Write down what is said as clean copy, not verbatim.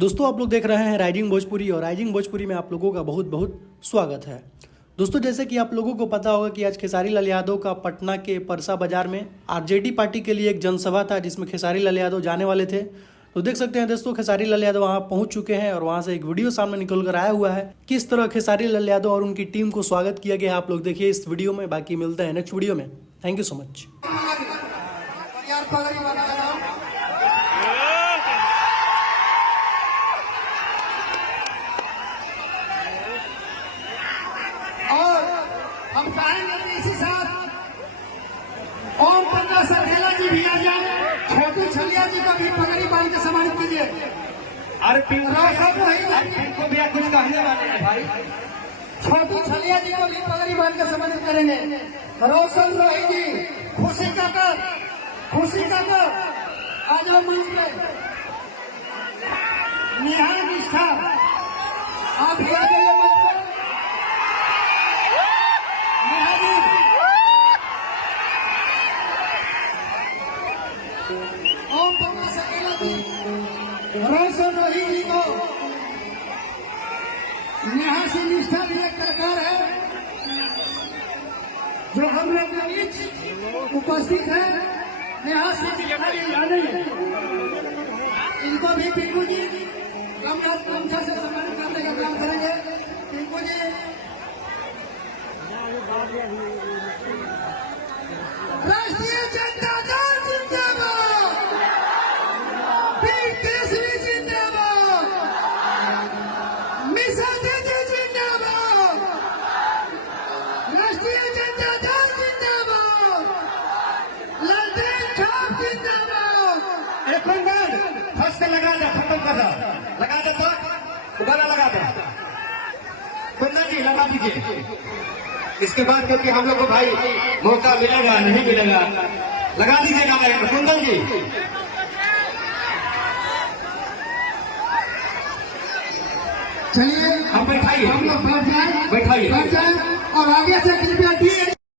दोस्तों आप लोग देख रहे हैं राइजिंग भोजपुरी और राइजिंग भोजपुरी में आप लोगों का बहुत बहुत स्वागत है। दोस्तों जैसे कि आप लोगों को पता होगा कि आज खेसारी लाल यादव का पटना के परसा बाजार में आरजेडी पार्टी के लिए एक जनसभा था जिसमें खेसारी लाल यादव जाने वाले थे। तो देख सकते हैं दोस्तों खेसारी लाल यादव वहां पहुंच चुके हैं और वहां से एक वीडियो सामने निकल कर आया हुआ है। किस तरह खेसारी लाल यादव और उनकी टीम को स्वागत किया गया आप लोग देखिए इस वीडियो में। बाकी मिलते हैं नेक्स्ट वीडियो में। Thank you so much. और हम चाहेंगे कि इसी साथ ओम प्रकाश सरखेला जी भी आ जाए, छोटू छलिया जी का भी पगड़ी बांध के सम्मानित कीजिए। अरे पिंको भैया कुछ कहने वाले हैं भाई। छोटू छलिया जी को भी पगड़ी बांध के सम्मानित करेंगे। रोशन रोही जी, खुशी काकर आज हम मंच पे निहार निष्ठा आप भी आ जाइए मंच पे। ओम प्रकाश सरखेला जी, रोशन रोही जी को नेहा से निष्ठा भी एक कलाकार है जो हम लोग के बीच उपस्थित है। नेहा से निष्ठा जी जाने इनको भी पिंकू जी गमछा से सम्मानित करने का काम करेंगे। पिंकू जी राष्ट्रीय जनता दल जिंदाबाद, वीर केसरी जिंदाबाद, मिसा दीदी जिंदाबाद, राष्ट्रीय जनता दल जिंदाबाद, ललटेन छाप जिंदाबाद। एक मिनट फंस के लगा दे, खत्म कर दो, लगा दे तो दोबारा लगा दे। कुंदन जी लगा दीजिए। इसके बाद क्योंकि हम लोग को भाई मौका मिलेगा नहीं मिलेगा, लगा दीजिएगा कुंदन जी। चलिए हम बैठाइए, हम लोग बैठ जाए बैठाइए और आगे से कृपया